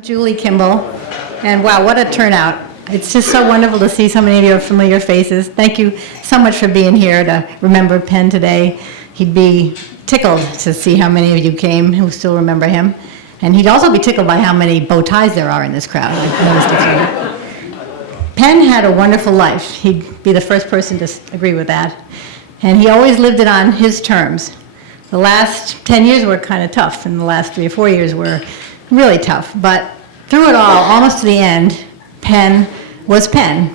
Julie Kimball, and wow, what a turnout. It's just so wonderful to see so many of your familiar faces. Thank you so much for being here to remember Penn today. He'd be tickled to see how many of you came who still remember him. And he'd also be tickled by how many bow ties there are in this crowd. I've noticed. Penn had a wonderful life. He'd be the first person to agree with that. And he always lived it on his terms. The last 10 years were kind of tough, and the last 3 or 4 years were really tough. But through it all, almost to the end, Penn was Penn.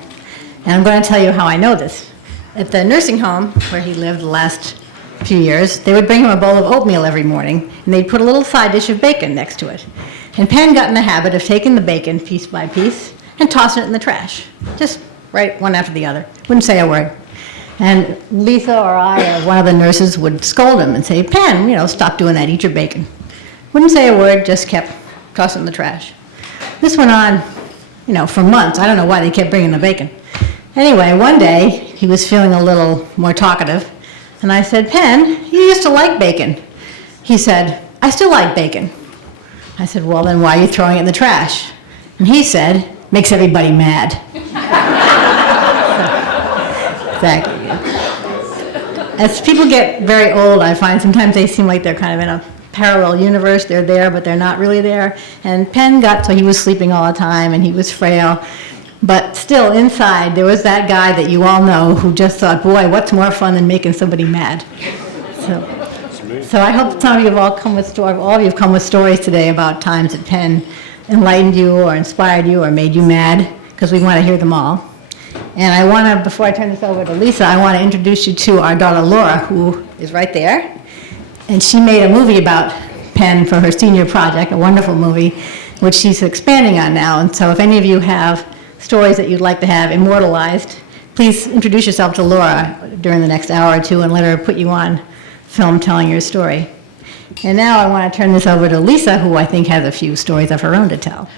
And I'm going to tell you how I know this. At the nursing home where he lived the last few years, they would bring him a bowl of oatmeal every morning, and they'd put a little side dish of bacon next to it. And Penn got in the habit of taking the bacon piece by piece and tossing it in the trash, just right one after the other. Wouldn't say a word. And Lisa or I or one of the nurses would scold him and say, Penn, stop doing that, eat your bacon. Wouldn't say a word, just kept tossing it in the trash. This went on, for months. I don't know why they kept bringing the bacon. Anyway, one day, he was feeling a little more talkative, and I said, Penn, you used to like bacon. He said, I still like bacon. I said, well, then why are you throwing it in the trash? And he said, makes everybody mad. Exactly. As people get very old, I find sometimes they seem like they're kind of in a parallel universe. They're there, but they're not really there. And Penn got so he was sleeping all the time, and he was frail. But still, inside, there was that guy that you all know who just thought, boy, what's more fun than making somebody mad? So I hope some of you have all come with stories today about times that Penn enlightened you or inspired you or made you mad, because we want to hear them all. And I want to, before I turn this over to Lisa, I want to introduce you to our daughter Laura, who is right there. And she made a movie about Penn for her senior project, a wonderful movie, which she's expanding on now. And so if any of you have stories that you'd like to have immortalized, please introduce yourself to Laura during the next hour or two and let her put you on film telling your story. And now I want to turn this over to Lisa, who I think has a few stories of her own to tell.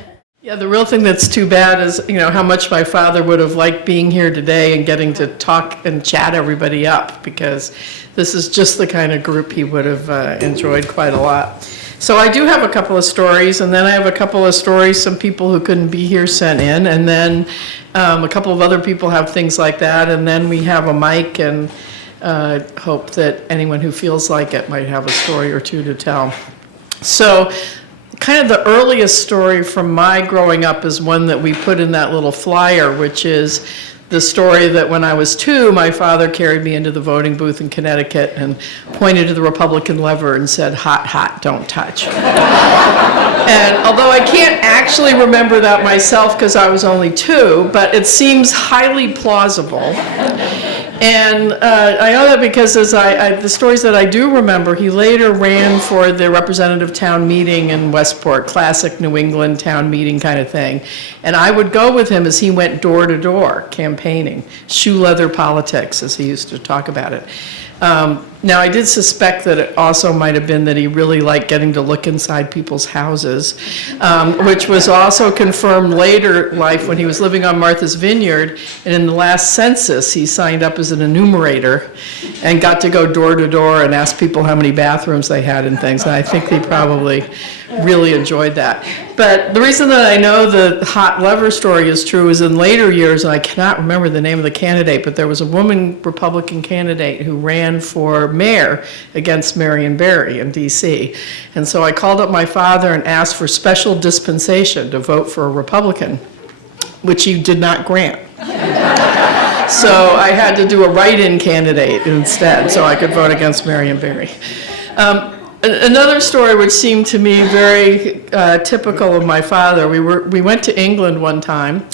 Yeah, the real thing that's too bad is, how much my father would have liked being here today and getting to talk and chat everybody up, because this is just the kind of group he would have enjoyed quite a lot. So I do have a couple of stories, and then I have a couple of stories some people who couldn't be here sent in, and then a couple of other people have things like that, and then we have a mic, and hope that anyone who feels like it might have a story or two to tell. So kind of the earliest story from my growing up is one that we put in that little flyer, which is the story that when I was 2, my father carried me into the voting booth in Connecticut and pointed to the Republican lever and said, hot, hot, don't touch. And although I can't actually remember that myself because I was only 2, but it seems highly plausible. And I know that because as the stories that I do remember, he later ran for the representative town meeting in Westport, classic New England town meeting kind of thing. And I would go with him as he went door to door campaigning, shoe leather politics, as he used to talk about it. Now, I did suspect that it also might have been that he really liked getting to look inside people's houses, which was also confirmed later life when he was living on Martha's Vineyard, and in the last census, he signed up as an enumerator and got to go door to door and ask people how many bathrooms they had and things, and I think he probably really enjoyed that. But the reason that I know the hot lever story is true is in later years, and I cannot remember the name of the candidate, but there was a woman Republican candidate who ran for mayor against Marion Barry in D.C. And so I called up my father and asked for special dispensation to vote for a Republican, which he did not grant. So I had to do a write-in candidate instead so I could vote against Marion Barry. Another story which seemed to me very typical of my father, we went to England one time,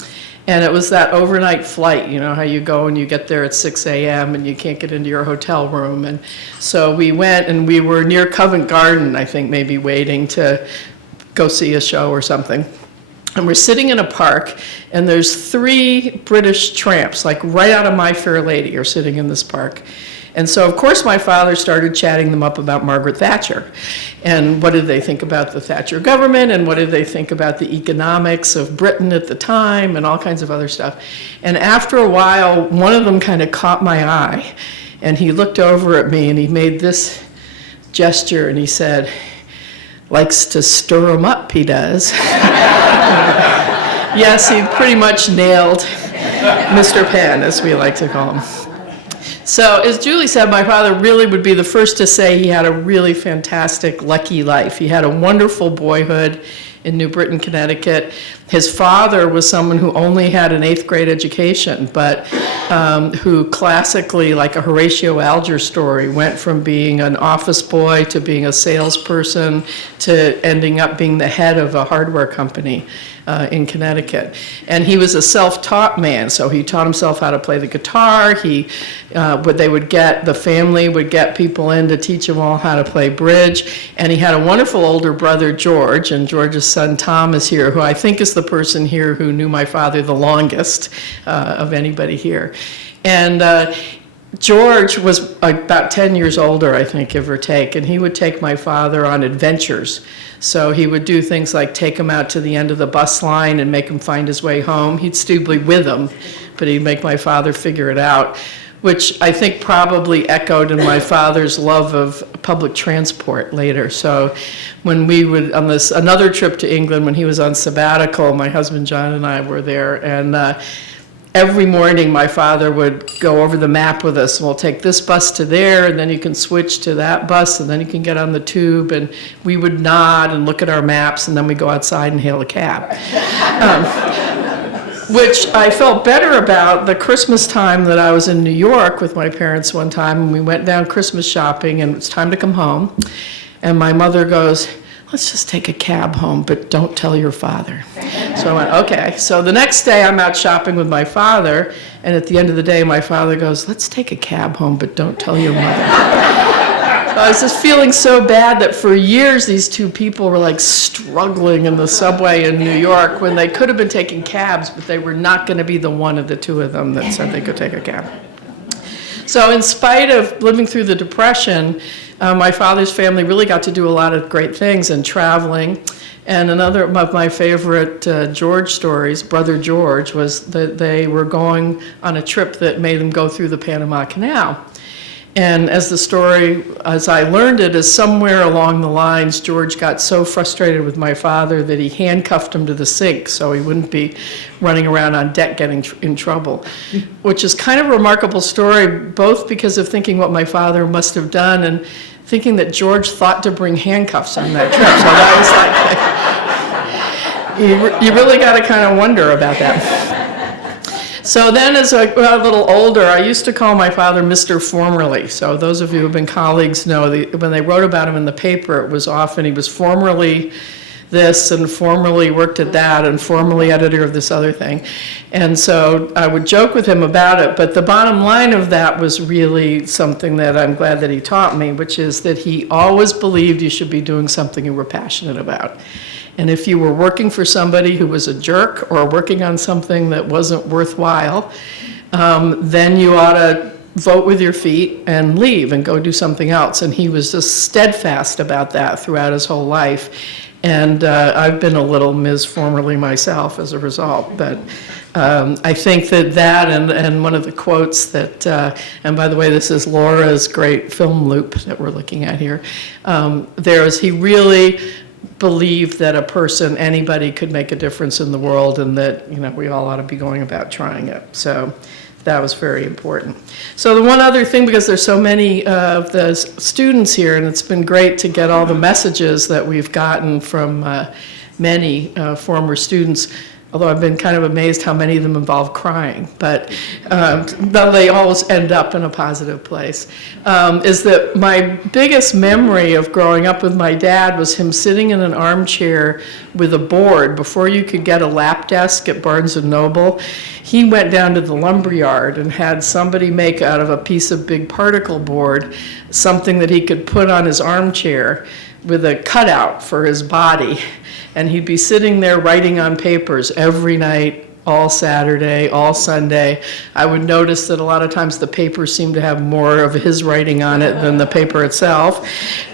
and it was that overnight flight, how you go and you get there at 6 a.m. and you can't get into your hotel room. And so we went and we were near Covent Garden, I think, maybe waiting to go see a show or something. And we're sitting in a park, and there's 3 British tramps, like right out of My Fair Lady, are sitting in this park. And so, of course, my father started chatting them up about Margaret Thatcher. And what did they think about the Thatcher government, and what did they think about the economics of Britain at the time, and all kinds of other stuff. And after a while, one of them kind of caught my eye, and he looked over at me, and he made this gesture, and he said, likes to stir 'em up, he does. Yes, he pretty much nailed Mr. Penn, as we like to call him. So, as Julie said, my father really would be the first to say he had a really fantastic, lucky life. He had a wonderful boyhood in New Britain, Connecticut. His father was someone who only had an 8th grade education, but who classically, like a Horatio Alger story, went from being an office boy to being a salesperson to ending up being the head of a hardware company in Connecticut. And he was a self-taught man, so he taught himself how to play the guitar. The family would get people in to teach him all how to play bridge. And he had a wonderful older brother, George, and George's son, Tom, is here, who I think is the person here who knew my father the longest of anybody here. And George was about 10 years older, I think, give or take, and he would take my father on adventures. So he would do things like take him out to the end of the bus line and make him find his way home. He'd still be with him, but he'd make my father figure it out, which I think probably echoed in my father's love of public transport later. So when we would, on this another trip to England, when he was on sabbatical, my husband John and I were there, and every morning my father would go over the map with us, and we'll take this bus to there, and then you can switch to that bus, and then you can get on the tube, and we would nod and look at our maps, and then we go outside and hail a cab. Which I felt better about the Christmas time that I was in New York with my parents one time, and we went down Christmas shopping, and it's time to come home, and my mother goes, let's just take a cab home, but don't tell your father. So I went, okay. So the next day I'm out shopping with my father, and at the end of the day my father goes, let's take a cab home, but don't tell your mother. So I was just feeling so bad that for years these two people were like struggling in the subway in New York when they could have been taking cabs, but they were not going to be the one of the two of them that said they could take a cab. So in spite of living through the Depression, my father's family really got to do a lot of great things and traveling. And another of my favorite George stories, Brother George, was that they were going on a trip that made them go through the Panama Canal. And as I learned it, is somewhere along the lines, George got so frustrated with my father that he handcuffed him to the sink so he wouldn't be running around on deck getting in trouble, which is kind of a remarkable story, both because of thinking what my father must have done and thinking that George thought to bring handcuffs on that trip. So that was like, you really got to kind of wonder about that. So then as I got a little older, I used to call my father Mr. Formerly. So those of you who have been colleagues know that when they wrote about him in the paper, it was often he was formerly this and formerly worked at that and formerly editor of this other thing. And so I would joke with him about it, but the bottom line of that was really something that I'm glad that he taught me, which is that he always believed you should be doing something you were passionate about. And if you were working for somebody who was a jerk or working on something that wasn't worthwhile, then you ought to vote with your feet and leave and go do something else. And he was just steadfast about that throughout his whole life. And I've been a little Ms. Formerly myself as a result. But I think that and one of the quotes that, and by the way, this is Laura's great film loop that we're looking at here, he really believed that anybody could make a difference in the world, and that, we all ought to be going about trying it. So that was very important. So the one other thing, because there's so many of the students here, and it's been great to get all the messages that we've gotten from many former students, although I've been kind of amazed how many of them involve crying, but they always end up in a positive place, is that my biggest memory of growing up with my dad was him sitting in an armchair with a board. Before you could get a lap desk at Barnes & Noble, he went down to the lumberyard and had somebody make out of a piece of big particle board something that he could put on his armchair with a cutout for his body. And he'd be sitting there writing on papers every night, all Saturday, all Sunday. I would notice that a lot of times the paper seemed to have more of his writing on it than the paper itself.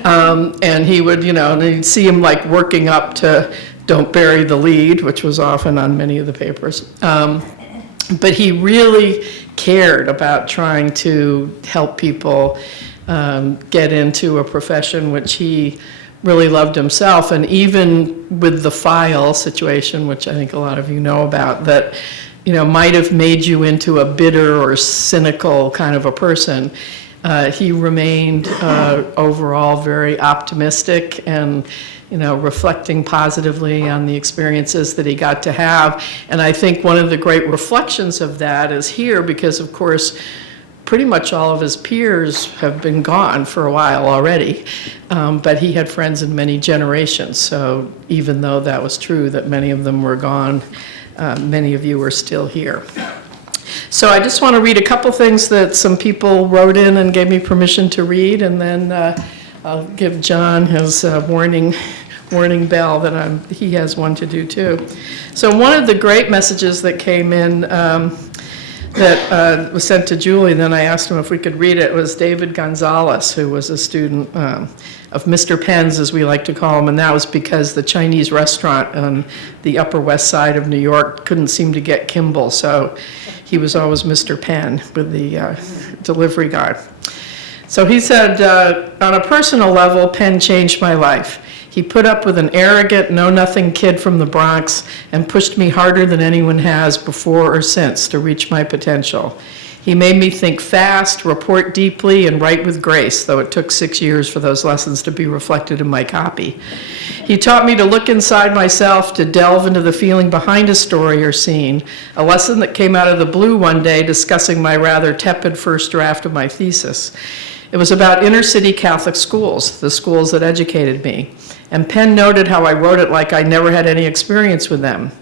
And he would, and you'd see him like working up to "Don't Bury the Lead," which was often on many of the papers. But he really cared about trying to help people get into a profession which he really loved himself. And even with the file situation, which I think a lot of you know about, that, might have made you into a bitter or cynical kind of a person, he remained overall very optimistic and, reflecting positively on the experiences that he got to have. And I think one of the great reflections of that is here, because of course, pretty much all of his peers have been gone for a while already, but he had friends in many generations. So even though that was true, that many of them were gone, many of you are still here. So I just want to read a couple things that some people wrote in and gave me permission to read, and then I'll give John his warning bell that he has one to do too. So one of the great messages that came in that was sent to Julie, then I asked him if we could read it, was David Gonzalez, who was a student of Mr. Penn's, as we like to call him, and that was because the Chinese restaurant on the Upper West Side of New York couldn't seem to get Kimball, so he was always Mr. Penn with the delivery guy. So he said, on a personal level, Penn changed my life. He put up with an arrogant, know-nothing kid from the Bronx and pushed me harder than anyone has before or since to reach my potential. He made me think fast, report deeply, and write with grace, though it took 6 years for those lessons to be reflected in my copy. He taught me to look inside myself, to delve into the feeling behind a story or scene, a lesson that came out of the blue one day discussing my rather tepid first draft of my thesis. It was about inner-city Catholic schools, the schools that educated me. And Penn noted how I wrote it like I never had any experience with them.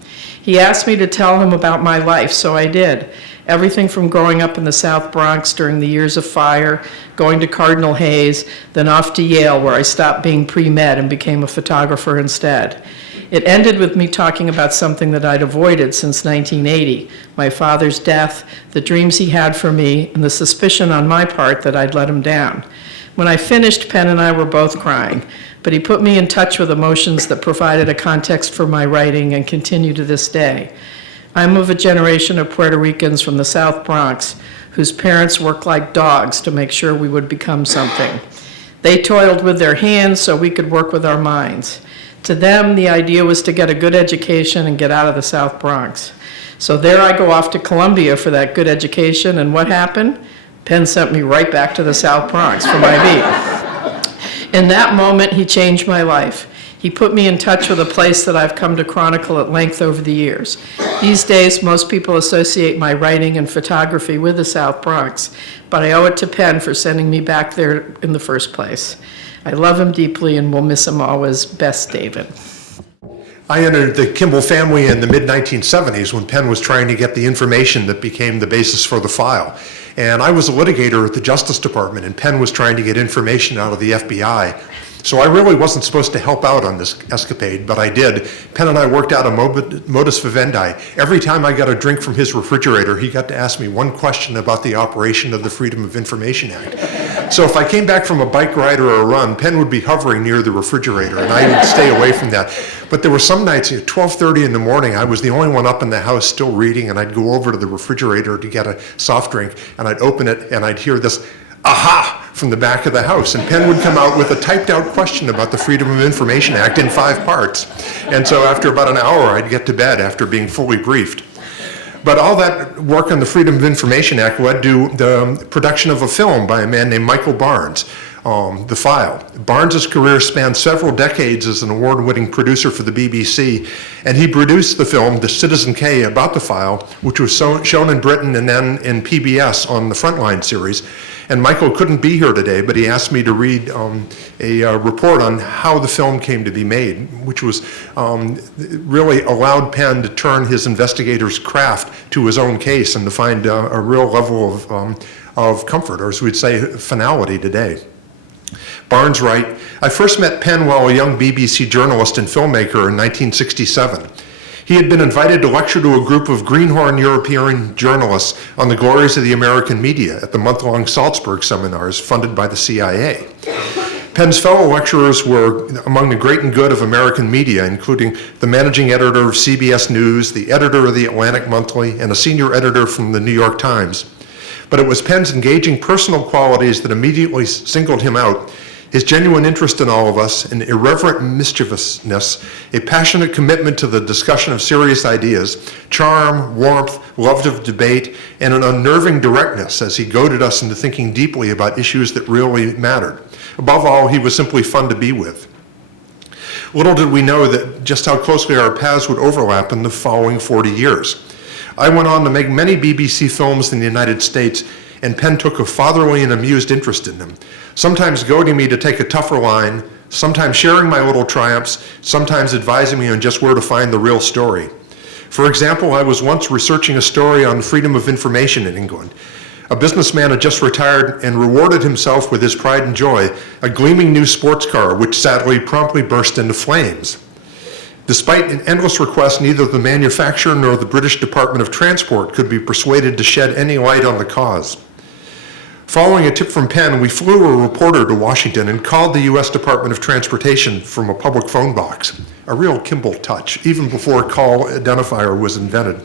He asked me to tell him about my life, so I did. Everything from growing up in the South Bronx during the years of fire, going to Cardinal Hayes, then off to Yale, where I stopped being pre-med and became a photographer instead. It ended with me talking about something that I'd avoided since 1980, my father's death, the dreams he had for me, and the suspicion on my part that I'd let him down. When I finished, Penn and I were both crying, but he put me in touch with emotions that provided a context for my writing and continue to this day. I'm of a generation of Puerto Ricans from the South Bronx whose parents worked like dogs to make sure we would become something. They toiled with their hands so we could work with our minds. To them, the idea was to get a good education and get out of the South Bronx. So there I go off to Columbia for that good education, and what happened? Penn sent me right back to the South Bronx for my beat. In that moment, he changed my life. He put me in touch with a place that I've come to chronicle at length over the years. These days, most people associate my writing and photography with the South Bronx, but I owe it to Penn for sending me back there in the first place. I love him deeply and will miss him always. Best, David. I entered the Kimball family in the mid-1970s when Penn was trying to get the information that became the basis for the file. And I was a litigator at the Justice Department, and Penn was trying to get information out of the FBI. So I really wasn't supposed to help out on this escapade, but I did. Penn and I worked out a modus vivendi. Every time I got a drink from his refrigerator, he got to ask me one question about the operation of the Freedom of Information Act. So if I came back from a bike ride or a run, Penn would be hovering near the refrigerator, and I would stay away from that. But there were some nights at 12:30 in the morning, I was the only one up in the house still reading, and I'd go over to the refrigerator to get a soft drink, and I'd open it, and I'd hear this, aha, from the back of the house. And Penn would come out with a typed out question about the Freedom of Information Act in 5 parts. And so after about an hour, I'd get to bed after being fully briefed. But all that work on the Freedom of Information Act led to the production of a film by a man named Michael Barnes, The File. Barnes's career spanned several decades as an award-winning producer for the BBC, and he produced the film The Citizen K about the file, which was shown in Britain and then in PBS on the Frontline series. And Michael couldn't be here today, but he asked me to read a report on how the film came to be made, which was really allowed Penn to turn his investigator's craft to his own case and to find a real level of comfort, or as we'd say, finality today. Barnes writes, I first met Penn while a young BBC journalist and filmmaker in 1967. He had been invited to lecture to a group of greenhorn European journalists on the glories of the American media at the month-long Salzburg seminars funded by the CIA. Penn's fellow lecturers were among the great and good of American media, including the managing editor of CBS News, the editor of the Atlantic Monthly, and a senior editor from the New York Times. But it was Penn's engaging personal qualities that immediately singled him out. His genuine interest in all of us, an irreverent mischievousness, a passionate commitment to the discussion of serious ideas, charm, warmth, love of debate, and an unnerving directness as he goaded us into thinking deeply about issues that really mattered. Above all, he was simply fun to be with. Little did we know that just how closely our paths would overlap in the following 40 years. I went on to make many BBC films in the United States, and Penn took a fatherly and amused interest in them, sometimes goading me to take a tougher line, sometimes sharing my little triumphs, sometimes advising me on just where to find the real story. For example, I was once researching a story on freedom of information in England. A businessman had just retired and rewarded himself with his pride and joy, a gleaming new sports car, which sadly promptly burst into flames. Despite an endless request, neither the manufacturer nor the British Department of Transport could be persuaded to shed any light on the cause. Following a tip from Penn, we flew a reporter to Washington and called the U.S. Department of Transportation from a public phone box, a real Kimball touch, even before call identifier was invented.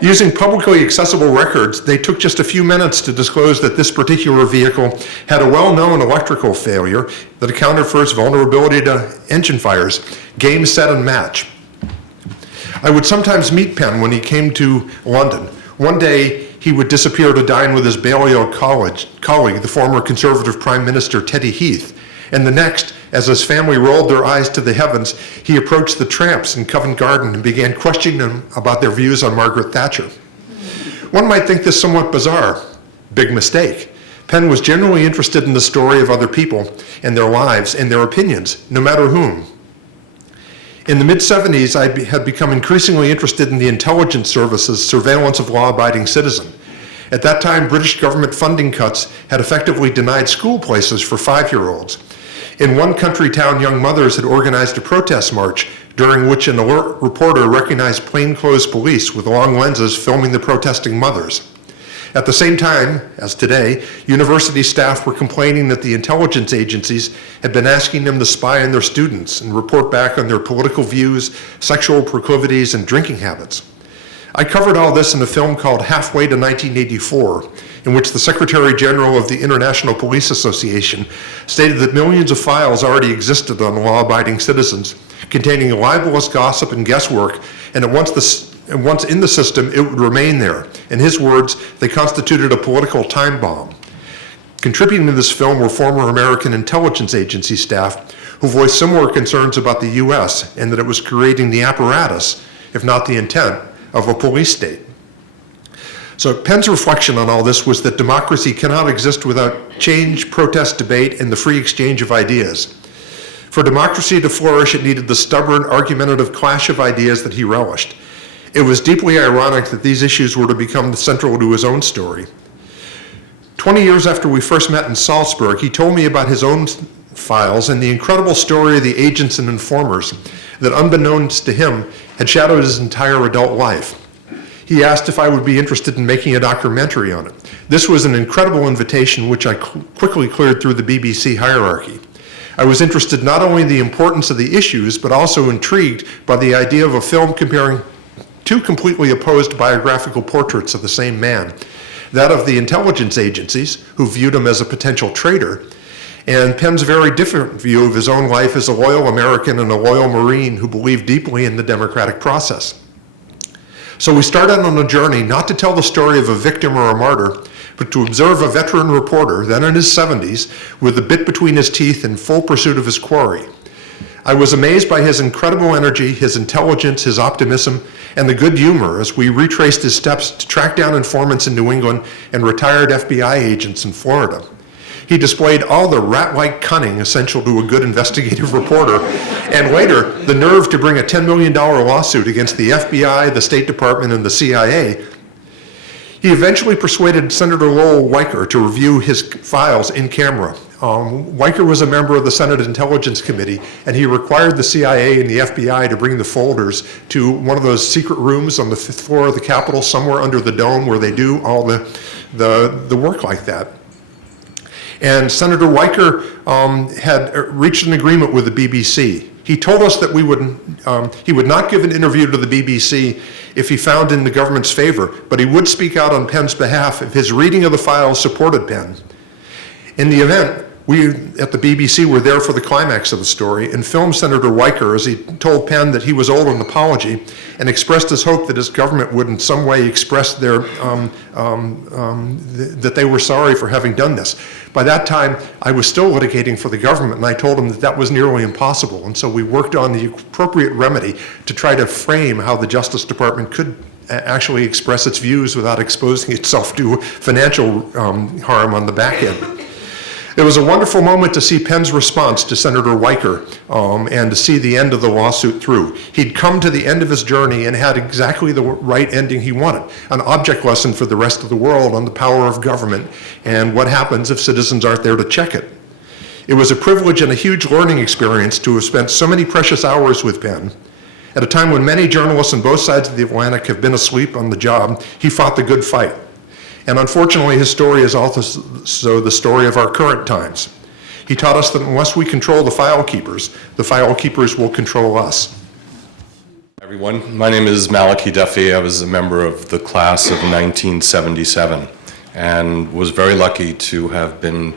Using publicly accessible records, they took just a few minutes to disclose that this particular vehicle had a well-known electrical failure that accounted for its vulnerability to engine fires. Game, set, and match. I would sometimes meet Penn when he came to London. One day, he would disappear to dine with his Balliol colleague, the former Conservative Prime Minister Teddy Heath. And the next, as his family rolled their eyes to the heavens, he approached the tramps in Covent Garden and began questioning them about their views on Margaret Thatcher. One might think this somewhat bizarre. Big mistake. Penn was genuinely interested in the story of other people and their lives and their opinions, no matter whom. In the mid-70s, I had become increasingly interested in the intelligence service's surveillance of law-abiding citizens. At that time, British government funding cuts had effectively denied school places for 5-year-olds. In one country town, young mothers had organized a protest march during which an alert reporter recognized plainclothes police with long lenses filming the protesting mothers. At the same time, as today, university staff were complaining that the intelligence agencies had been asking them to spy on their students and report back on their political views, sexual proclivities, and drinking habits. I covered all this in a film called Halfway to 1984, in which the Secretary General of the International Police Association stated that millions of files already existed on law-abiding citizens, containing libelous gossip and guesswork, and that once in the system, it would remain there. In his words, they constituted a political time bomb. Contributing to this film were former American intelligence agency staff who voiced similar concerns about the U.S. and that it was creating the apparatus, if not the intent, of a police state. So Penn's reflection on all this was that democracy cannot exist without change, protest, debate, and the free exchange of ideas. For democracy to flourish, it needed the stubborn, argumentative clash of ideas that he relished. It was deeply ironic that these issues were to become central to his own story. 20 years after we first met in Salzburg, he told me about his own files and the incredible story of the agents and informers that, unbeknownst to him, had shadowed his entire adult life. He asked if I would be interested in making a documentary on it. This was an incredible invitation, which I quickly cleared through the BBC hierarchy. I was interested not only in the importance of the issues, but also intrigued by the idea of a film comparing two completely opposed biographical portraits of the same man, that of the intelligence agencies, who viewed him as a potential traitor, and Penn's very different view of his own life as a loyal American and a loyal Marine who believed deeply in the democratic process. So we started on a journey not to tell the story of a victim or a martyr, but to observe a veteran reporter, then in his 70s, with the bit between his teeth in full pursuit of his quarry. I was amazed by his incredible energy, his intelligence, his optimism, and the good humor as we retraced his steps to track down informants in New England and retired FBI agents in Florida. He displayed all the rat-like cunning essential to a good investigative reporter, and later, the nerve to bring a $10 million lawsuit against the FBI, the State Department, and the CIA. He eventually persuaded Senator Lowell Weicker to review his files in camera. Weicker was a member of the Senate Intelligence Committee, and he required the CIA and the FBI to bring the folders to one of those secret rooms on the 5th floor of the Capitol, somewhere under the dome, where they do all the work like that. And Senator Weicker had reached an agreement with the BBC. He told us that he would not give an interview to the BBC if he found in the government's favor, but he would speak out on Penn's behalf if his reading of the files supported Penn. In the event, We at the BBC were there for the climax of the story and filmed Senator Weicker as he told Penn that he was owed an apology and expressed his hope that his government would in some way express their, that they were sorry for having done this. By that time, I was still litigating for the government, and I told him that that was nearly impossible. And so we worked on the appropriate remedy to try to frame how the Justice Department could actually express its views without exposing itself to financial harm on the back end. It was a wonderful moment to see Penn's response to Senator Weicker and to see the end of the lawsuit through. He'd come to the end of his journey and had exactly the right ending he wanted, an object lesson for the rest of the world on the power of government and what happens if citizens aren't there to check it. It was a privilege and a huge learning experience to have spent so many precious hours with Penn. At a time when many journalists on both sides of the Atlantic have been asleep on the job, he fought the good fight. And unfortunately, his story is also the story of our current times. He taught us that unless we control the file keepers will control us. Everyone, my name is Malachi Duffy. I was a member of the class of 1977 and was very lucky to have been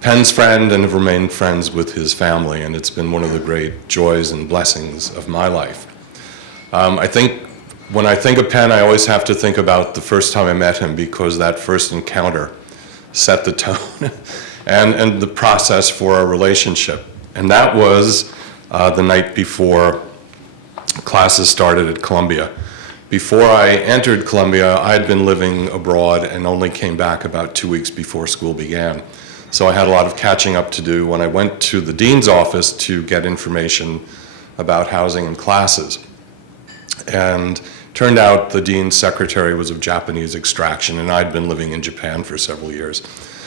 Penn's friend and have remained friends with his family, and it's been one of the great joys and blessings of my life. When I think of Penn, I always have to think about the first time I met him, because that first encounter set the tone and the process for our relationship. And that was the night before classes started at Columbia. Before I entered Columbia, I had been living abroad and only came back about 2 weeks before school began. So I had a lot of catching up to do when I went to the dean's office to get information about housing and classes. And turned out the dean's secretary was of Japanese extraction, and I'd been living in Japan for several years.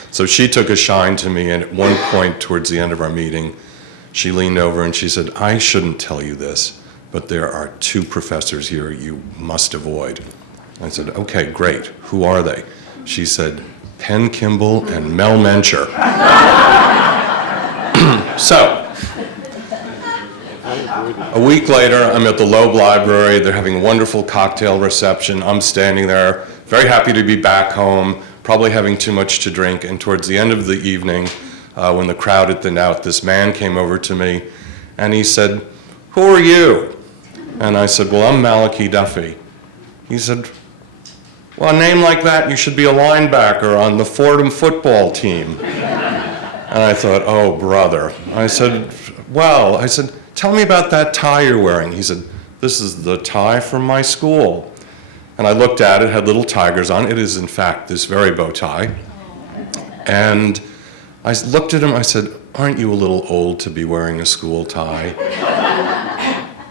So she took a shine to me, and at one point towards the end of our meeting, she leaned over and she said, "I shouldn't tell you this, but there are 2 professors here you must avoid." I said, "Okay, great. Who are they?" She said, "Penn Kimball and Mel Mencher." So, a week later, I'm at the Loeb Library. They're having a wonderful cocktail reception. I'm standing there, very happy to be back home, probably having too much to drink. And towards the end of the evening, when the crowd had thinned out, this man came over to me and he said, "Who are you?" And I said, "Well, I'm Malachi Duffy." He said, "Well, a name like that, you should be a linebacker on the Fordham football team." And I thought, oh, brother. I said, "Tell me about that tie you're wearing." He said, "This is the tie from my school." And I looked at it, had little tigers on it. It is, in fact, this very bow tie. And I looked at him, I said, "Aren't you a little old to be wearing a school tie?"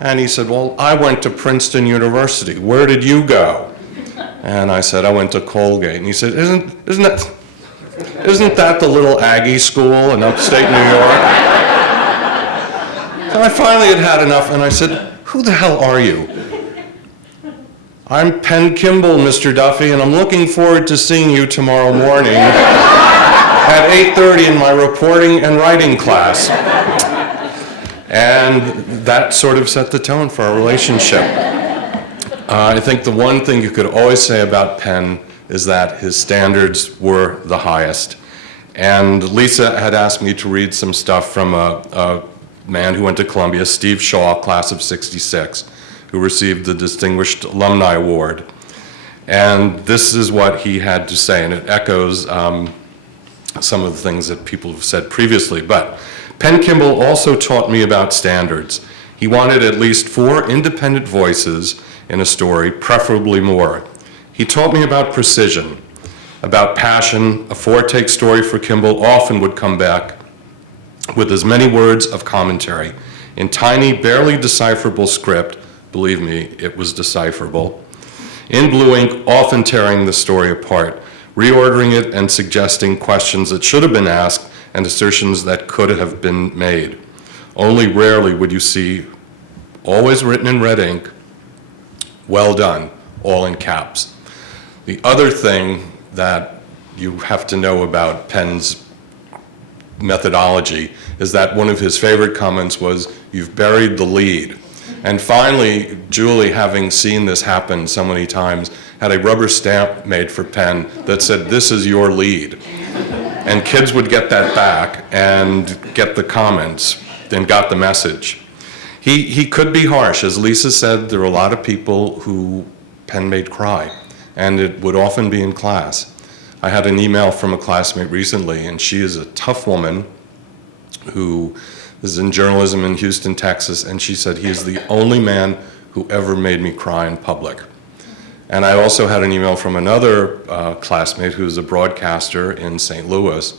And he said, "Well, I went to Princeton University. Where did you go?" And I said, "I went to Colgate." And he said, Isn't that the little Aggie school in upstate New York?" And I finally had enough, and I said, "Who the hell are you?" "I'm Penn Kimball, Mr. Duffy, and I'm looking forward to seeing you tomorrow morning at 8:30 in my reporting and writing class." And that sort of set the tone for our relationship. I think the one thing you could always say about Penn is that his standards were the highest. And Lisa had asked me to read some stuff from a man who went to Columbia, Steve Shaw, class of '66, who received the Distinguished Alumni Award. And this is what he had to say, and it echoes some of the things that people have said previously. But Penn Kimball also taught me about standards. He wanted at least 4 independent voices in a story, preferably more. He taught me about precision, about passion. A 4-take story for Kimball often would come back with as many words of commentary in tiny, barely decipherable script. Believe me, it was decipherable. In blue ink, often tearing the story apart, reordering it and suggesting questions that should have been asked and assertions that could have been made. Only rarely would you see, always written in red ink, "Well done," all in caps. The other thing that you have to know about Penn's methodology is that one of his favorite comments was, "You've buried the lead." And finally, Julie, having seen this happen so many times, had a rubber stamp made for Penn that said, "This is your lead." And kids would get that back and get the comments and got the message. He could be harsh. As Lisa said, there were a lot of people who Penn made cry, and it would often be in class. I had an email from a classmate recently, and she is a tough woman who is in journalism in Houston, Texas, and she said, he is the only man who ever made me cry in public. And I also had an email from another classmate who's a broadcaster in St. Louis,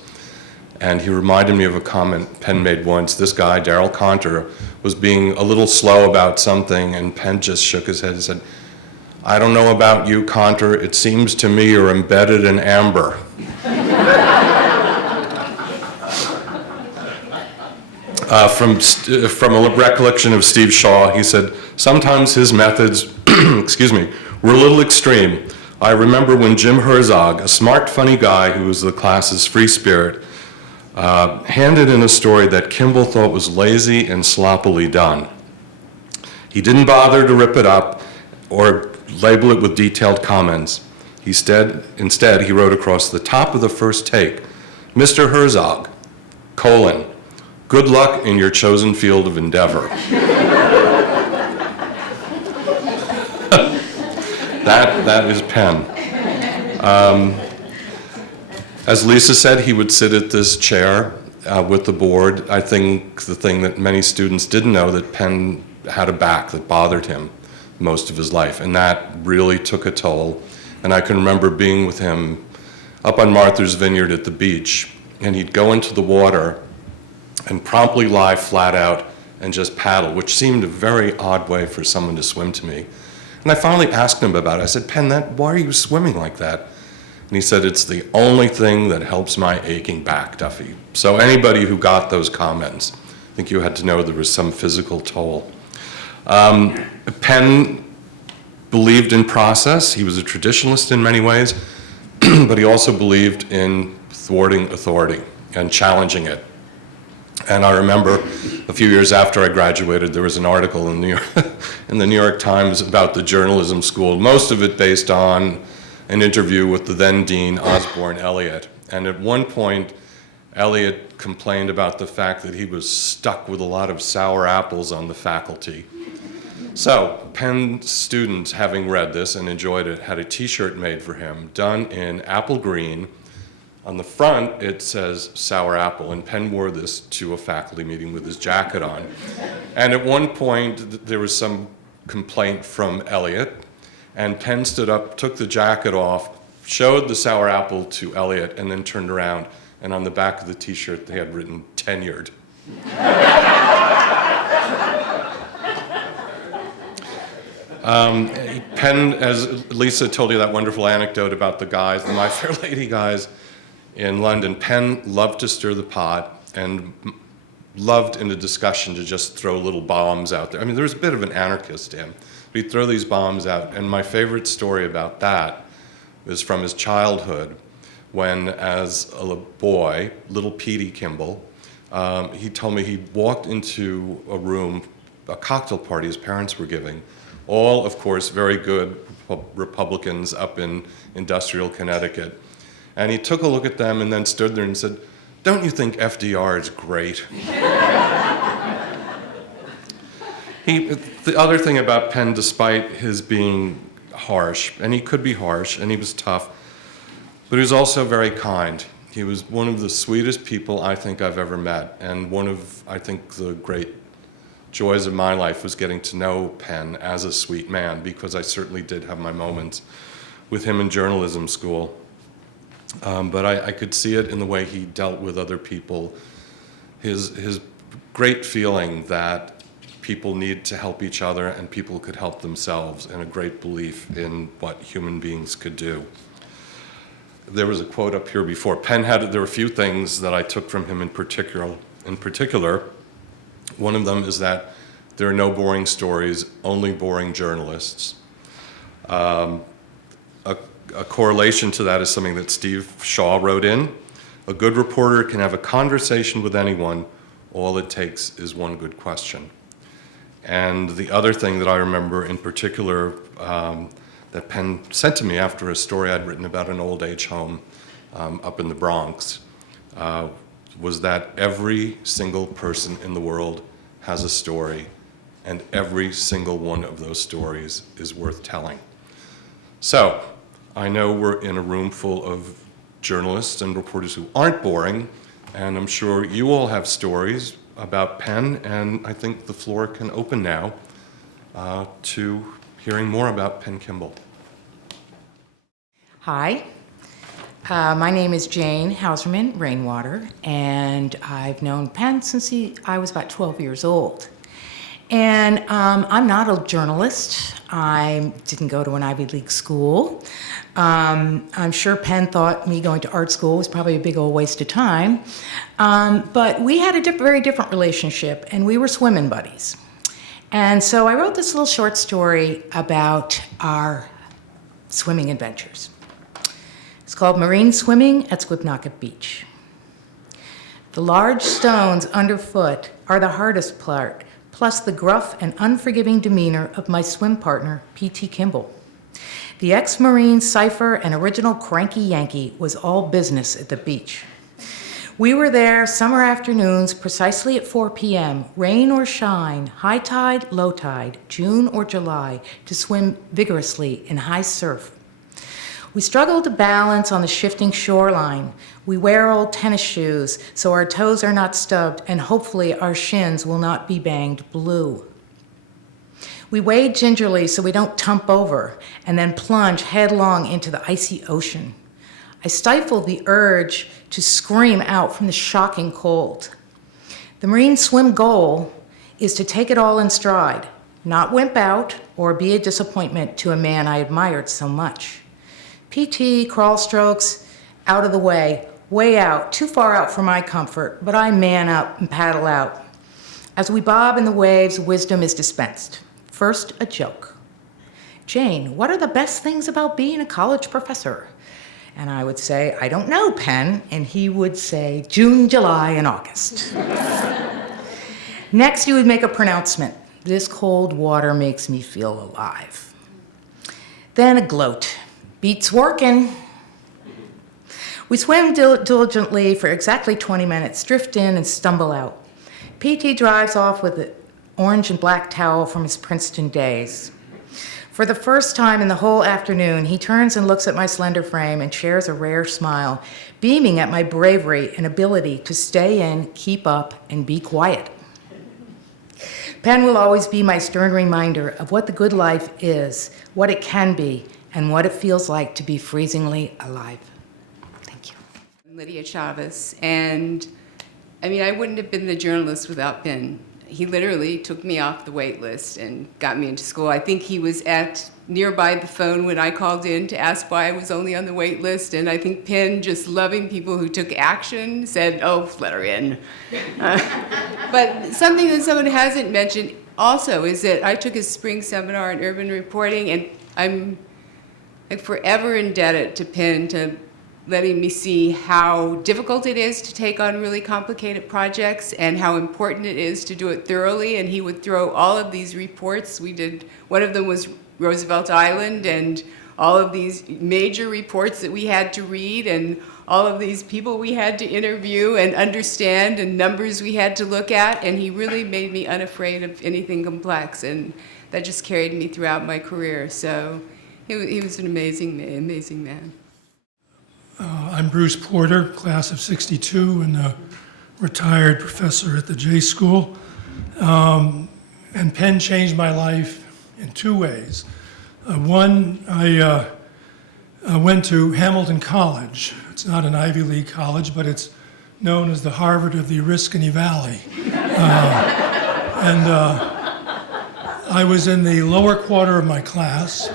and he reminded me of a comment Penn made once. This guy, Darrell Conter, was being a little slow about something, and Penn just shook his head and said, I don't know about you, Conter, it seems to me you're embedded in amber. From a recollection of Steve Shaw, he said, sometimes his methods, excuse me, were a little extreme. I remember when Jim Herzog, a smart, funny guy who was the class's free spirit, handed in a story that Kimball thought was lazy and sloppily done. He didn't bother to rip it up or label it with detailed comments. Instead, he wrote across the top of the first take, Mr. Herzog, colon, good luck in your chosen field of endeavor. That is Penn. As Lisa said, he would sit at this chair with the board. I think the thing that many students didn't know, that Penn had a back that bothered him most of his life, and that really took a toll. And I can remember being with him up on Martha's Vineyard at the beach, and he'd go into the water and promptly lie flat out and just paddle, which seemed a very odd way for someone to swim to me. And I finally asked him about it. I said, Penn, why are you swimming like that? And he said, it's the only thing that helps my aching back, Duffy. So anybody who got those comments, I think you had to know there was some physical toll. Penn believed in process. He was a traditionalist in many ways, but he also believed in thwarting authority and challenging it. And I remember a few years after I graduated, there was an article in the New York Times about the journalism school, most of it based on an interview with the then dean, Osborne Elliott. And at one point, Elliott complained about the fact that he was stuck with a lot of sour apples on the faculty. So Penn students, having read this and enjoyed it, had a T-shirt made for him, done in apple green. On the front, it says sour apple, and Penn wore this to a faculty meeting with his jacket on. And at one point, there was some complaint from Elliott, and Penn stood up, took the jacket off, showed the sour apple to Elliott, and then turned around, and on the back of the T-shirt, they had written, tenured. Penn, as Lisa told you that wonderful anecdote about the guys, the My Fair Lady guys in London, Penn loved to stir the pot and loved in a discussion to just throw little bombs out there. I mean, there was a bit of an anarchist in him. He'd throw these bombs out, and my favorite story about that is from his childhood, when as a boy, little Petey Kimball, he told me he walked into a room, a cocktail party his parents were giving, all, of course, very good Republicans up in industrial Connecticut. And he took a look at them and then stood there and said, don't you think FDR is great? The other thing about Penn, despite his being harsh, and he could be harsh, and he was tough, but he was also very kind. He was one of the sweetest people I think I've ever met, and one of, I think, the great joys of my life was getting to know Penn as a sweet man, because I certainly did have my moments with him in journalism school. But I could see it in the way he dealt with other people, his great feeling that people need to help each other and people could help themselves, and a great belief in what human beings could do. There was a quote up here before. Penn there were a few things that I took from him in particular. One of them is that there are no boring stories, only boring journalists. A correlation to that is something that Steve Shaw wrote in. A good reporter can have a conversation with anyone. All it takes is one good question. And the other thing that I remember in particular that Penn sent to me after a story I'd written about an old age home up in the Bronx was that every single person in the world has a story, and every single one of those stories is worth telling. So, I know we're in a room full of journalists and reporters who aren't boring, and I'm sure you all have stories about Penn, and I think the floor can open now to hearing more about Penn Kimball. Hi, my name is Jane Hauserman Rainwater, and I've known Penn since I was about 12 years old. And I'm not a journalist. I didn't go to an Ivy League school. I'm sure Penn thought me going to art school was probably a big old waste of time. But we had a very different relationship, and we were swimming buddies. And so I wrote this little short story about our swimming adventures. It's called Marine Swimming at Squipnocket Beach. The large stones underfoot are the hardest part, plus the gruff and unforgiving demeanor of my swim partner, P.T. Kimball. The ex-Marine cipher and original cranky Yankee was all business at the beach. We were there summer afternoons precisely at 4 p.m., rain or shine, high tide, low tide, June or July, to swim vigorously in high surf. We struggle to balance on the shifting shoreline. We wear old tennis shoes so our toes are not stubbed and hopefully our shins will not be banged blue. We wade gingerly so we don't tump over and then plunge headlong into the icy ocean. I stifle the urge to scream out from the shocking cold. The Marine swim goal is to take it all in stride, not wimp out or be a disappointment to a man I admired so much. PT, crawl strokes, out of the way out, too far out for my comfort, but I man up and paddle out. As we bob in the waves, wisdom is dispensed. First, a joke. Jane, what are the best things about being a college professor? And I would say, I don't know, Penn. And he would say, June, July, and August. Next, he would make a pronouncement. This cold water makes me feel alive. Then a gloat. Beats working. We swim diligently for exactly 20 minutes, drift in and stumble out. PT drives off with an orange and black towel from his Princeton days. For the first time in the whole afternoon, he turns and looks at my slender frame and shares a rare smile, beaming at my bravery and ability to stay in, keep up, and be quiet. Penn will always be my stern reminder of what the good life is, what it can be, and what it feels like to be freezingly alive. Thank you. Lydia Chavez, and I wouldn't have been the journalist without Penn. He literally took me off the wait list and got me into school. I think he was nearby the phone when I called in to ask why I was only on the wait list, and I think Penn, just loving people who took action, said, oh, let her in. But something that someone hasn't mentioned also is that I took a spring seminar in urban reporting, and I'm forever indebted to Penn to letting me see how difficult it is to take on really complicated projects and how important it is to do it thoroughly. And he would throw all of these reports. One of them was Roosevelt Island, and all of these major reports that we had to read, and all of these people we had to interview and understand, and numbers we had to look at. And he really made me unafraid of anything complex, and that just carried me throughout my career. So he was an amazing man. I'm Bruce Porter, class of '62, and a retired professor at the J School. And Penn changed my life in two ways. One, I went to Hamilton College. It's not an Ivy League college, but it's known as the Harvard of the Oriskany Valley. I was in the lower quarter of my class.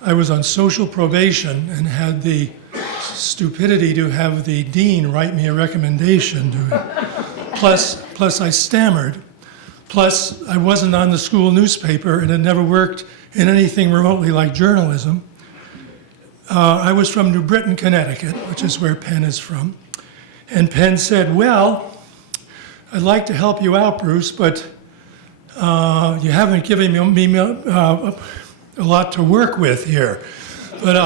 I was on social probation and had the stupidity to have the dean write me a recommendation plus I stammered. Plus, I wasn't on the school newspaper and had never worked in anything remotely like journalism. I was from New Britain, Connecticut, which is where Penn is from. And Penn said, well, I'd like to help you out, Bruce, but you haven't given me a lot to work with here. But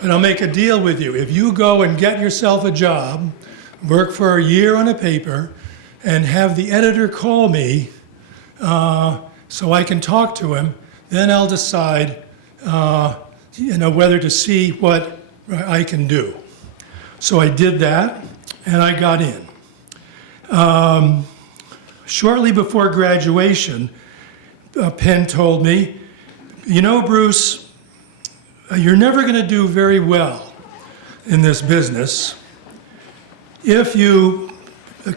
But I'll make a deal with you. If you go and get yourself a job, work for a year on a paper, and have the editor call me so I can talk to him, then I'll decide whether to see what I can do. So I did that, and I got in. Shortly before graduation, Penn told me, you know, Bruce, you're never going to do very well in this business if you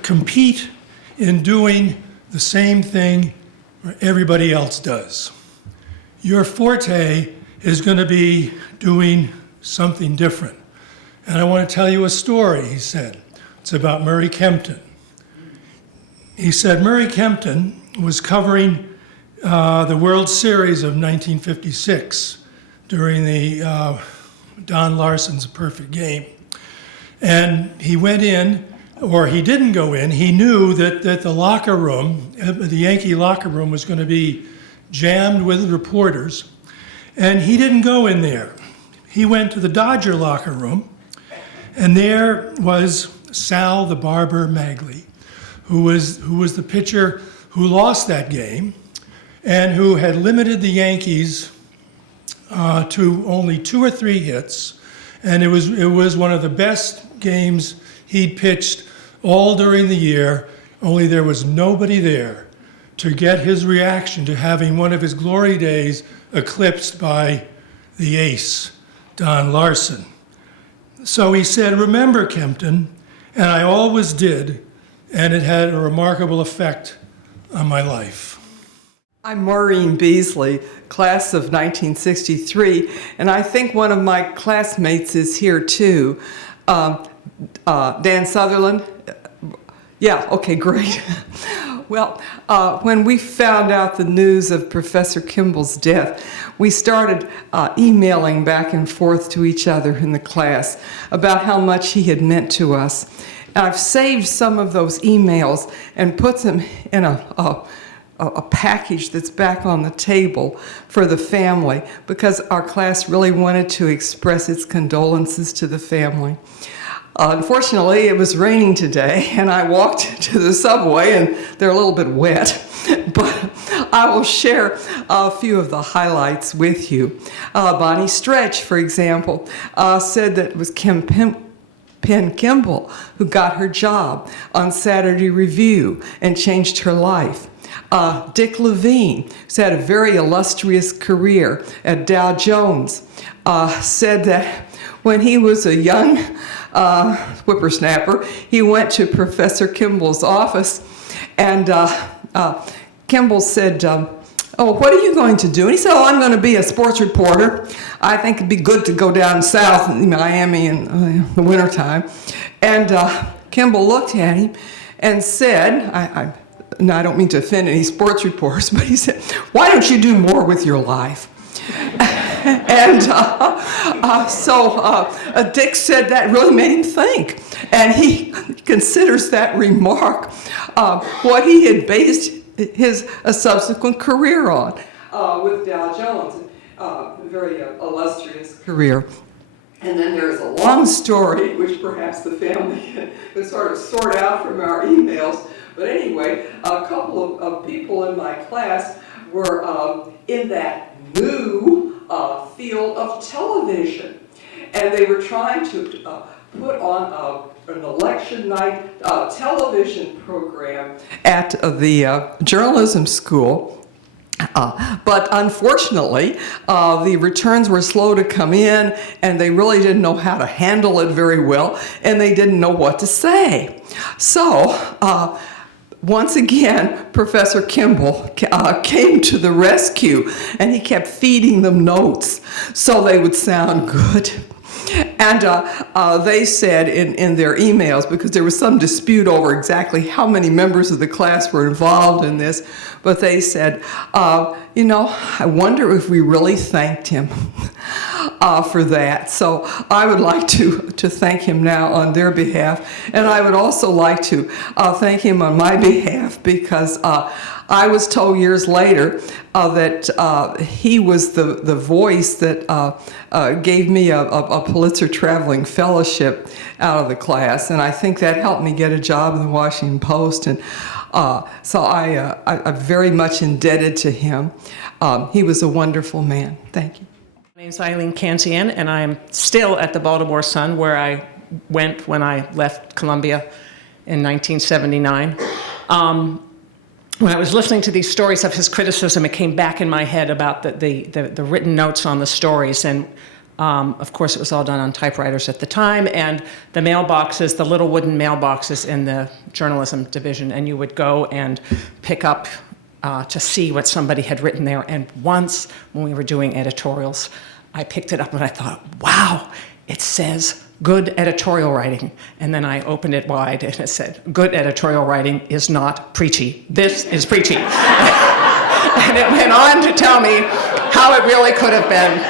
compete in doing the same thing everybody else does. Your forte is going to be doing something different. And I want to tell you a story, he said. It's about Murray Kempton. He said Murray Kempton was covering the World Series of 1956 during the Don Larsen's Perfect Game. And he went in, or he didn't go in. He knew that the locker room, the Yankee locker room, was going to be jammed with reporters. And he didn't go in there. He went to the Dodger locker room, and there was Sal the Barber Magley, who was the pitcher who lost that game and who had limited the Yankees to only 2 or 3 hits. And it was one of the best games he'd pitched all during the year, only there was nobody there to get his reaction to having one of his glory days eclipsed by the ace, Don Larsen. So he said, remember, Kempton, and I always did, and it had a remarkable effect on my life. I'm Maureen Beasley, class of 1963, and I think one of my classmates is here too. Dan Sutherland? Yeah, okay, great. Well, when we found out the news of Professor Kimball's death, we started emailing back and forth to each other in the class about how much he had meant to us. And I've saved some of those emails and put them in a package that's back on the table for the family because our class really wanted to express its condolences to the family. Unfortunately, it was raining today, and I walked to the subway, and they're a little bit wet, but I will share a few of the highlights with you. Bonnie Stretch, for example, said that it was Penn Kimball who got her job on Saturday Review and changed her life. Dick Levine, who's had a very illustrious career at Dow Jones, said that when he was a young whippersnapper, he went to Professor Kimball's office, and Kimball said, oh, what are you going to do? And he said, oh, I'm going to be a sports reporter. I think it'd be good to go down south in Miami in the wintertime. And Kimball looked at him and said, no, I don't mean to offend any sports reporters, but he said, why don't you do more with your life? And so Dick said that really made him think. And he considers that remark what he had based his subsequent career on with Dow Jones, a very illustrious career. And then there's a long story, which perhaps the family can sort of sort out from our emails. But anyway, a couple of people in my class were in that new field of television. And they were trying to put on an election night television program at the journalism school. But unfortunately, the returns were slow to come in, and they really didn't know how to handle it very well, and they didn't know what to say. So, once again, Professor Kimball came to the rescue, and he kept feeding them notes so they would sound good. And they said in their emails, because there was some dispute over exactly how many members of the class were involved in this, but they said, I wonder if we really thanked him. for that. So I would like to thank him now on their behalf. And I would also like to thank him on my behalf because I was told years later that he was the voice that gave me a Pulitzer Traveling Fellowship out of the class. And I think that helped me get a job in the Washington Post. And so I'm very much indebted to him. He was a wonderful man. Thank you. My name's Eileen Cantian, and I'm still at the Baltimore Sun, where I went when I left Columbia in 1979. When I was listening to these stories of his criticism, it came back in my head about the written notes on the stories. And of course, it was all done on typewriters at the time. And the mailboxes, the little wooden mailboxes in the journalism division, and you would go and pick up to see what somebody had written there. And once, when we were doing editorials, I picked it up and I thought, wow, it says good editorial writing. And then I opened it wide and it said, good editorial writing is not preachy. This is preachy. And it went on to tell me how it really could have been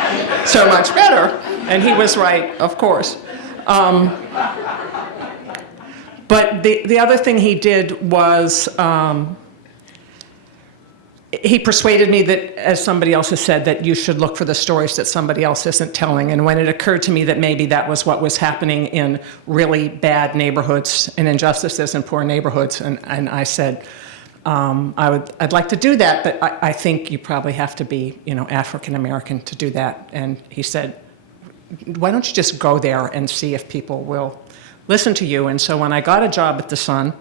so much better. And he was right, of course. But the other thing he did was he persuaded me that, as somebody else has said, that you should look for the stories that somebody else isn't telling. And when it occurred to me that maybe that was what was happening in really bad neighborhoods and injustices in poor neighborhoods, and I said, I'd like to do that, but I think you probably have to be, African American to do that. And he said, why don't you just go there and see if people will listen to you? And so when I got a job at the Sun,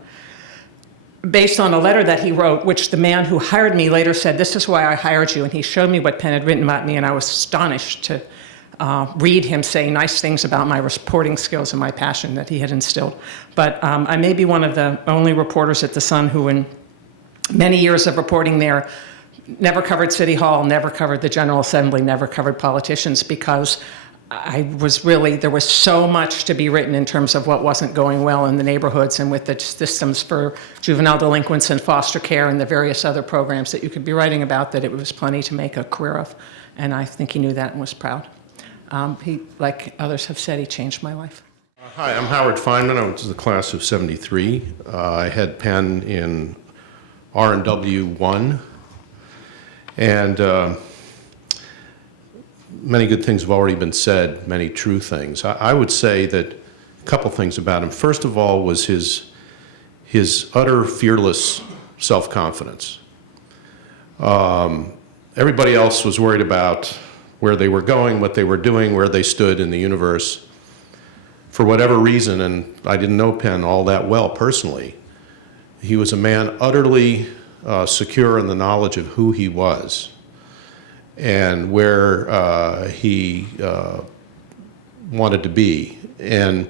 based on a letter that he wrote, which the man who hired me later said, this is why I hired you, and he showed me what Penn had written about me, and I was astonished to read him say nice things about my reporting skills and my passion that he had instilled. But I may be one of the only reporters at the Sun who, in many years of reporting there, never covered City Hall, never covered the General Assembly, never covered politicians, because there was so much to be written in terms of what wasn't going well in the neighborhoods and with the systems for juvenile delinquents and foster care and the various other programs that you could be writing about, that it was plenty to make a career of. And I think he knew that and was proud. He, like others have said, he changed my life. Hi, I'm Howard Feynman. I was the class of '73. I had Penn in R&W 1. And many good things have already been said, many true things. I would say that a couple things about him. First of all was his utter fearless self-confidence. Everybody else was worried about where they were going, what they were doing, where they stood in the universe. For whatever reason, and I didn't know Penn all that well personally, he was a man utterly secure in the knowledge of who he was and where he wanted to be. And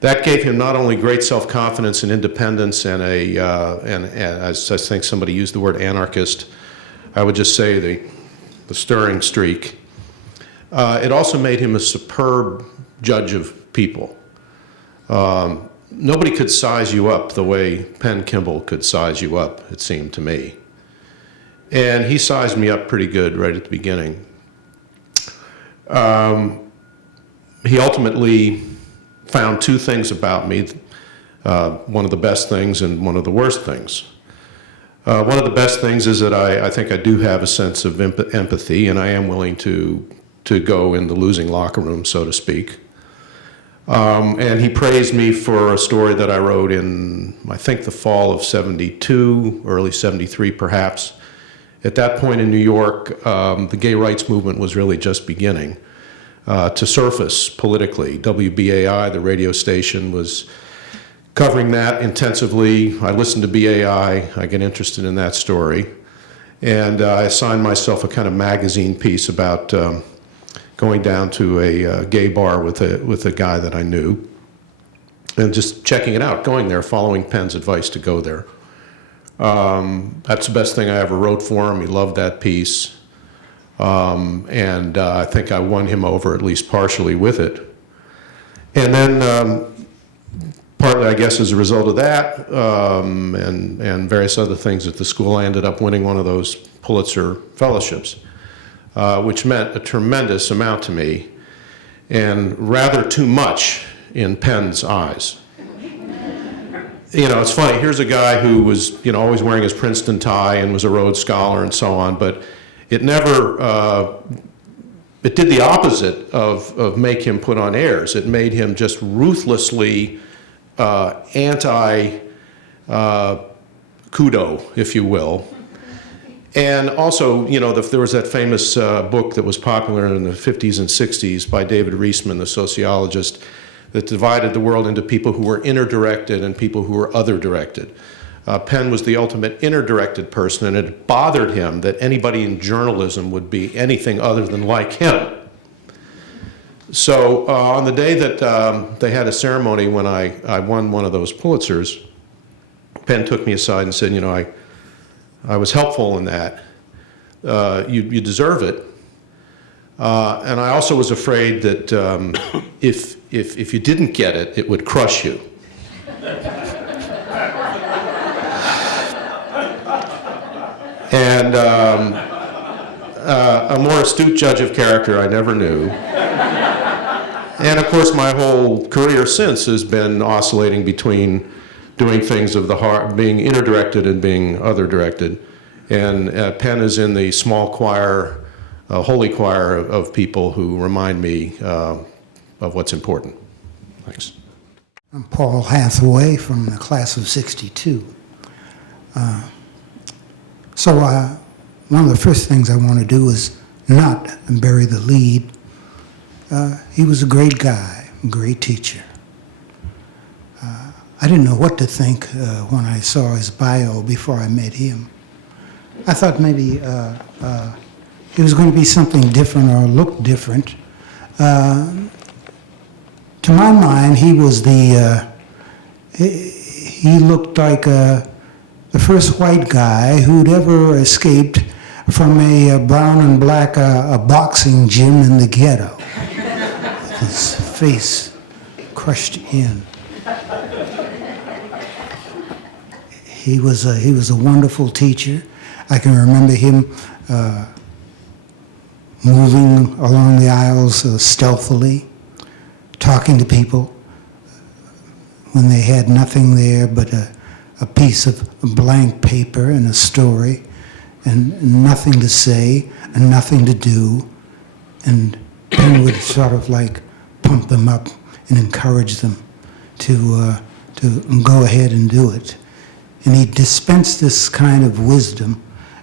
that gave him not only great self-confidence and independence and and as I think somebody used the word anarchist, I would just say the stirring streak. It also made him a superb judge of people. Nobody could size you up the way Penn Kimball could size you up, it seemed to me. And he sized me up pretty good right at the beginning. He ultimately found two things about me, one of the best things and one of the worst things. One of the best things is that I think I do have a sense of empathy, and I am willing to go in the losing locker room, so to speak. And he praised me for a story that I wrote in, I think, the fall of '72, early '73 perhaps. At that point in New York, the gay rights movement was really just beginning to surface politically. WBAI, the radio station, was covering that intensively. I listened to BAI. I get interested in that story. And I assigned myself a kind of magazine piece about going down to a gay bar with a guy that I knew and just checking it out, going there, following Penn's advice to go there. That's the best thing I ever wrote for him. He loved that piece. And I think I won him over, at least partially, with it. And then partly, I guess, as a result of that and various other things at the school, I ended up winning one of those Pulitzer fellowships. which meant a tremendous amount to me, and rather too much in Penn's eyes. You know, it's funny, here's a guy who was, you know, always wearing his Princeton tie and was a Rhodes Scholar and so on, but it never, it did the opposite of make him put on airs. It made him just ruthlessly anti-kudo, if you will. And also, you know, there was that famous book that was popular in the 50s and 60s by David Reisman, the sociologist, that divided the world into people who were inner-directed and people who were other-directed. Penn was the ultimate inner-directed person, and it bothered him that anybody in journalism would be anything other than like him. So on the day that they had a ceremony when I won one of those Pulitzers, Penn took me aside and said, you know, I was helpful in that. You deserve it. And I also was afraid that if you didn't get it, it would crush you. And a more astute judge of character I never knew. And of course, my whole career since has been oscillating between doing things of the heart, being inner-directed and being other-directed. And Penn is in the small choir, holy choir of people who remind me of what's important. Thanks. I'm Paul Hathaway from the class of '62. So one of the first things I want to do is not bury the lead. He was a great guy, a great teacher. I didn't know what to think when I saw his bio before I met him. I thought maybe it was going to be something different or look different. To my mind, he was he looked like the first white guy who'd ever escaped from a brown and black a boxing gym in the ghetto. His face crushed in. He was a wonderful teacher. I can remember him moving along the aisles stealthily, talking to people when they had nothing there but a piece of blank paper and a story and nothing to say and nothing to do. And Penn would sort of like pump them up and encourage them to go ahead and do it. And he dispensed this kind of wisdom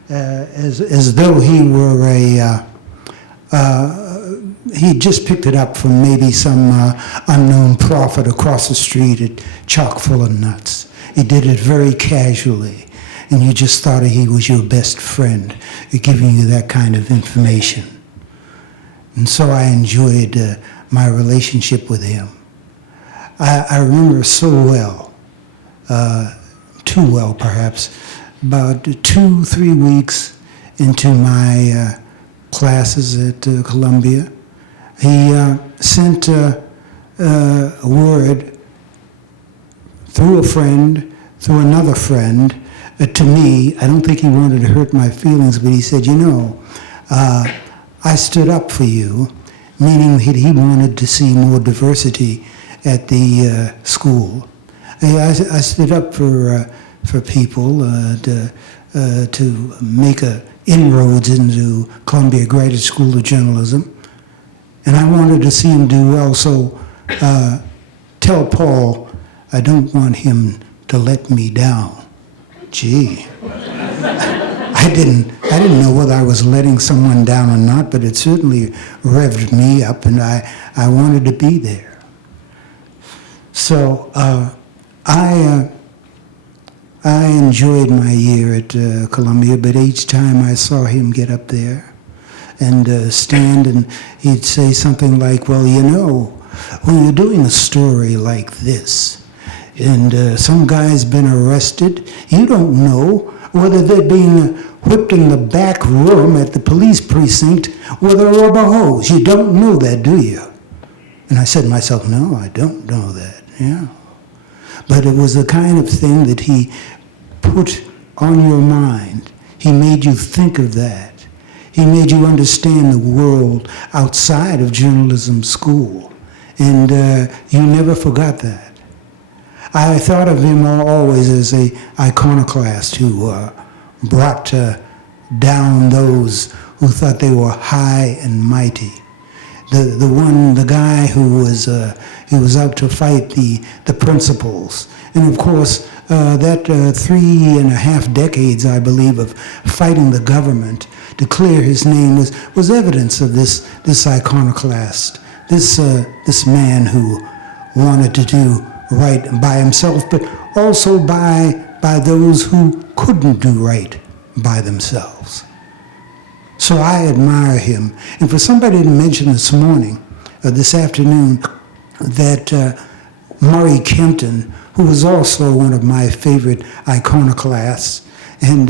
as though he were he just picked it up from maybe some unknown prophet across the street chock full of nuts. He did it very casually, and you just thought he was your best friend, giving you that kind of information. And so I enjoyed my relationship with him. I remember so well, too well perhaps, about 2-3 weeks into my classes at Columbia, he sent a word through a friend, through another friend, to me. I don't think he wanted to hurt my feelings, but he said, you know, I stood up for you, meaning he wanted to see more diversity at the school. I stood up for people to make inroads into Columbia Graduate School of Journalism, and I wanted to see him do well. So tell Paul I don't want him to let me down. Gee, I didn't know whether I was letting someone down or not, but it certainly revved me up, and I wanted to be there. So I enjoyed my year at Columbia, but each time I saw him get up there and stand, and he'd say something like, well, you know, when you're doing a story like this, and some guy's been arrested, you don't know whether they're being whipped in the back room at the police precinct with a rubber hose. You don't know that, do you? And I said to myself, no, I don't know that, yeah. But it was the kind of thing that he put on your mind. He made you think of that. He made you understand the world outside of journalism school, and you never forgot that. I thought of him always as a iconoclast who brought down those who thought they were high and mighty. The guy who was he was out to fight the principles, and of course that 3.5 decades, I believe, of fighting the government to clear his name was evidence of this iconoclast, this man who wanted to do right by himself, but also by those who couldn't do right by themselves. So I admire him. And for somebody to mention this morning, this afternoon, that Murray Kempton, who was also one of my favorite iconoclasts, and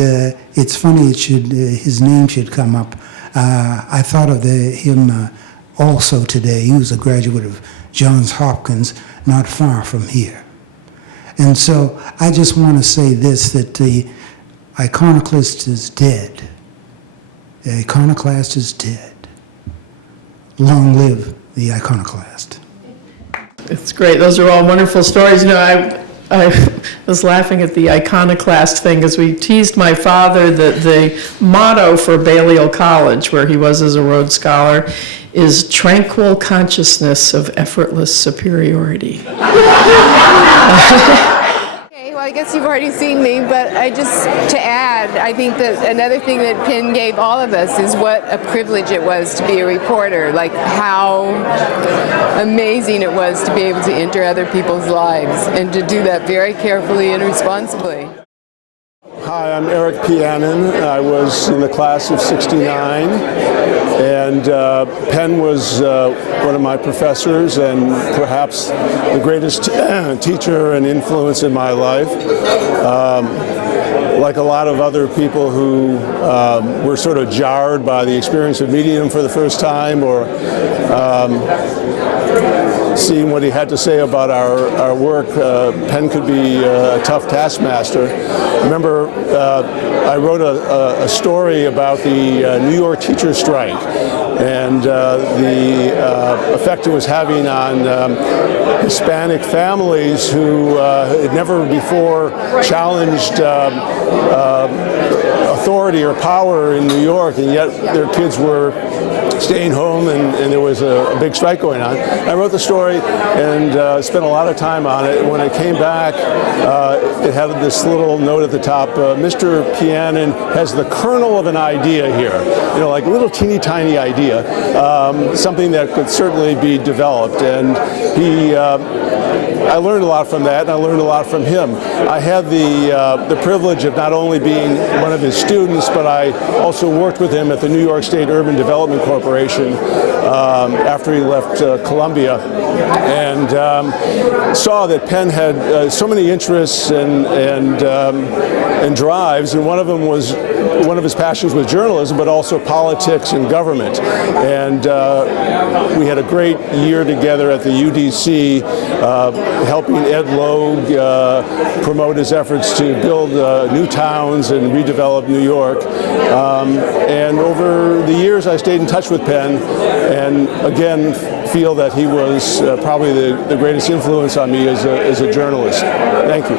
it's funny his name should come up. I thought of him also today. He was a graduate of Johns Hopkins, not far from here. And so I just want to say this, that the iconoclast is dead. The iconoclast is dead. Long live the iconoclast. It's great. Those are all wonderful stories. You know, I was laughing at the iconoclast thing as we teased my father that the motto for Balliol College, where he was as a Rhodes Scholar, is tranquil consciousness of effortless superiority. Okay, well, I guess you've already seen me, but to add, I think that another thing that Penn gave all of us is what a privilege it was to be a reporter, like how amazing it was to be able to enter other people's lives and to do that very carefully and responsibly. Hi, I'm Eric Pianin. I was in the class of '69, and Penn was one of my professors and perhaps the greatest teacher and influence in my life. Like a lot of other people who were sort of jarred by the experience of meeting him for the first time, or seeing what he had to say about our work, Penn could be a tough taskmaster. Remember, I wrote a story about the New York teacher strike and the effect it was having on Hispanic families who had never before challenged authority or power in New York, and yet their kids were staying home, and there was a big strike going on. I wrote the story and spent a lot of time on it. When I came back, it had this little note at the top, Mr. Pianin has the kernel of an idea here. You know, like a little teeny tiny idea, something that could certainly be developed. And I learned a lot from that, and I learned a lot from him. I had the privilege of not only being one of his students, but I also worked with him at the New York State Urban Development Corporation after he left Columbia, and saw that Penn had so many interests and drives, and one of his passions was journalism, but also politics and government. And we had a great year together at the UDC, helping Ed Logue promote his efforts to build new towns and redevelop New York. And over the years, I stayed in touch with Penn, and again, feel that he was probably the greatest influence on me as a journalist. Thank you.